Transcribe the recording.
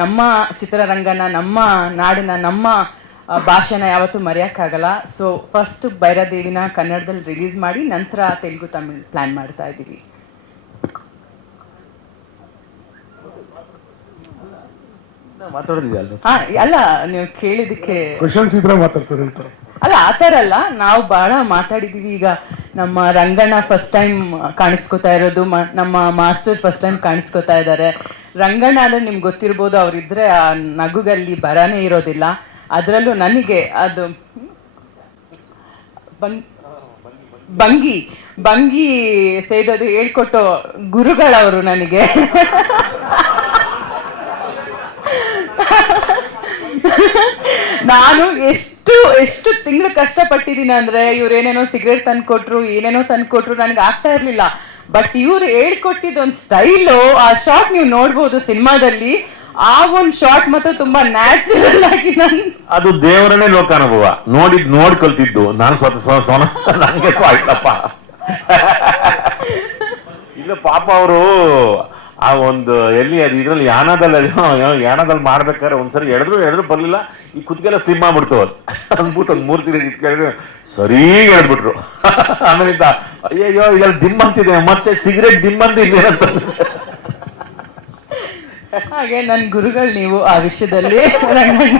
ನಮ್ಮ ಚಿತ್ರರಂಗನ ನಮ್ಮ ನಾಡಿನ ನಮ್ಮ ಭಾಷೆನ ಯಾವತ್ತೂ ಮರೆಯೋಕ್ಕಾಗಲ್ಲ. ಸೊ ಫಸ್ಟ್ ಭೈರದೇವಿನ ಕನ್ನಡದಲ್ಲಿ ರಿಲೀಸ್ ಮಾಡಿ ನಂತರ ತೆಲುಗು ತಮಿಳ್ ಪ್ಲಾನ್ ಮಾಡ್ತಾ ಇದ್ದೀವಿ. ಅಲ್ಲ ನೀವು ಕೇಳಿದಕ್ಕೆ ಅಲ್ಲ ಆ ಥರ ಅಲ್ಲ. ನಾವು ಬಹಳ ಮಾತಾಡಿದೀವಿ ಈಗ ನಮ್ಮ ರಂಗಣ್ಣ ಫಸ್ಟ್ ಟೈಮ್ ಕಾಣಿಸ್ಕೊತಾ ಇರೋದು ನಮ್ಮ ಮಾಸ್ಟರ್ ಫಸ್ಟ್ ಟೈಮ್ ಕಾಣಿಸ್ಕೊತಾ ಇದ್ದಾರೆ. ರಂಗಣ್ಣ ಅಂದ್ರೆ ನಿಮ್ಗೆ ಗೊತ್ತಿರ್ಬೋದು, ಅವರಿದ್ರೆ ಆ ನಗುಗಲ್ಲಿ ಬರನೇ ಇರೋದಿಲ್ಲ. ಅದರಲ್ಲೂ ನನಗೆ ಅದು ಭಂಗಿ ಬಂಗಿ ಬಂಗಿ ಸೇದೋದು ಹೇಳ್ಕೊಟ್ಟು ಗುರುಗಳವರು ನನಗೆ. ನಾನು ಎಷ್ಟು ಎಷ್ಟು ತಿಂಗಳು ಕಷ್ಟಪಟ್ಟಿದ್ದೀನಿ ಅಂದ್ರೆ ಇವ್ರು ಏನೇನೋ ಸಿಗರೇಟ್ ತಂದು ಕೊಟ್ರು ಏನೇನೋ ತಂದ್ಕೊಟ್ರು, ನನಗೆ ಆಗ್ತಾ ಇರ್ಲಿಲ್ಲ. ಬಟ್ ಇವ್ರು ಹೇಳ್ಕೊಟ್ಟಿದ್ದ ಒಂದು ಸ್ಟೈಲು ಆ ಶಾರ್ಟ್ ನೀವು ನೋಡ್ಬೋದು ಸಿನಿಮಾದಲ್ಲಿ. ಆ ಒಂದು ಶಾರ್ಟ್ ಮಾತ್ರ ತುಂಬಾ ನ್ಯಾಚುರಲ್ ಆಗಿ ನನ್ ಅದು ದೇವರನ್ನೇ ಲೋಕಾನುಭವ. ನೋಡಿದ್ ನೋಡ್ ಕಲ್ತಿದ್ದು ನಾನು ಸ್ವತಃ ಸ್ವ- ನಂಗೆ ಆಯ್ತಪ್ಪ ಇಲ್ಲ, ಪಾಪ ಅವರು, ಆ ಒಂದು ಎಲ್ಲಿ ಅದು ಇದ್ರಲ್ಲಿ ಯಾನದಲ್ಲಿ ಯಾನದಲ್ಲಿ ಮಾಡ್ಬೇಕಾದ್ರೆ ಒಂದ್ಸರಿ ಎಳೆದ್ರು ಎಳೆದ್ರು ಬರ್ಲಿಲ್ಲ. ಈ ಕುತ್ತಿಗೆಲ್ಲ ಸ್ಲಿಮ್ ಮಾಡ್ಬಿಡ್ತು ಅದು ಅಂದ್ಬಿಟ್ಟು ಒಂದ್ ಮೂರ್ ಇಟ್ಕೊಂಡ್ರೆ ಸರಿ ಎಳೆದ್ಬಿಟ್ರು ಆಮೇಲಿಂದ ಅಯ್ಯಯ್ಯೋ ಈಗ ದಿಮ್ ಅಂತಿದೆ. ಮತ್ತೆ ಸಿಗರೇಟ್ ದಿಮ್ ಅಂತ ಹಾಗೆ ನನ್ನ ಗುರುಗಳು ನೀವು ಆ ವಿಷಯದಲ್ಲಿ ರಂಗಣ್ಣ.